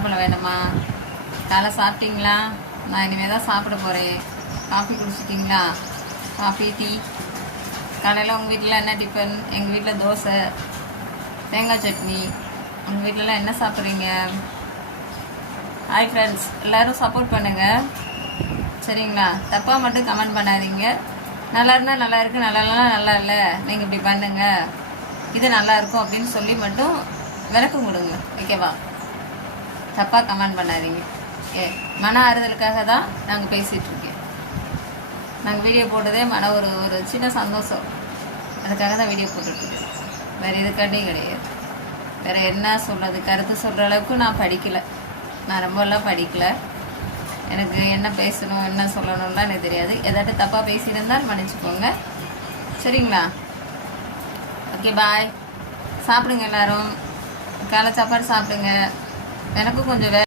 வாழைப்பழம் வேணுமா? காலை சாப்பிட்டீங்களா? நான் இனிமேல் தான் சாப்பிட போகிறேன். காஃபி குடிச்சிட்டிங்களா? Coffee tea. காலையில் உங்கள் வீட்டில் என்ன டிஃபன்? எங்கள் வீட்டில் தோசை, தேங்காய் சட்னி. உங்கள் வீட்டிலலாம் என்ன சாப்பிட்றீங்க? ஹாய் ஃப்ரெண்ட்ஸ், எல்லோரும் சப்போர்ட் பண்ணுங்கள் சரிங்களா? தப்பாக மட்டும் கமெண்ட் பண்ணாதீங்க. நல்லா இருந்தால் நல்லா இருக்குது, நல்லா இல்லைனா நல்லா இல்லை, நீங்கள் இப்படி பண்ணுங்க, இது நல்லா இருக்கும் அப்படின்னு சொல்லி மட்டும் விளக்கம் கொடுங்க. ஓகேவா? தப்பாக கமெண்ட் பண்ணாதீங்க. மன ஆறுதலுக்காக தான் நாங்கள் பேசிகிட்ருக்கேன். நாங்கள் வீடியோ போட்டதே ஒரு சின்ன சந்தோஷம், அதுக்காக தான் வீடியோ போட்டுட்ருக்கேன். வேறு எதுக்காண்டியும் கிடையாது. வேறு என்ன சொல்கிறது, கருத்து சொல்கிற அளவுக்கு நான் படிக்கலை. நான் ரொம்பலாம் படிக்கலை. எனக்கு என்ன பேசணும் என்ன சொல்லணும்லாம் எனக்கு தெரியாது. ஏதாட்டு தப்பாக பேசியிருந்தால் மன்னிச்சுக்கோங்க சரிங்களா? Okay bye. சாப்பிடுங்க எல்லோரும், காலை சாப்பாடு சாப்பிடுங்க. எனக்கும் கொஞ்சம்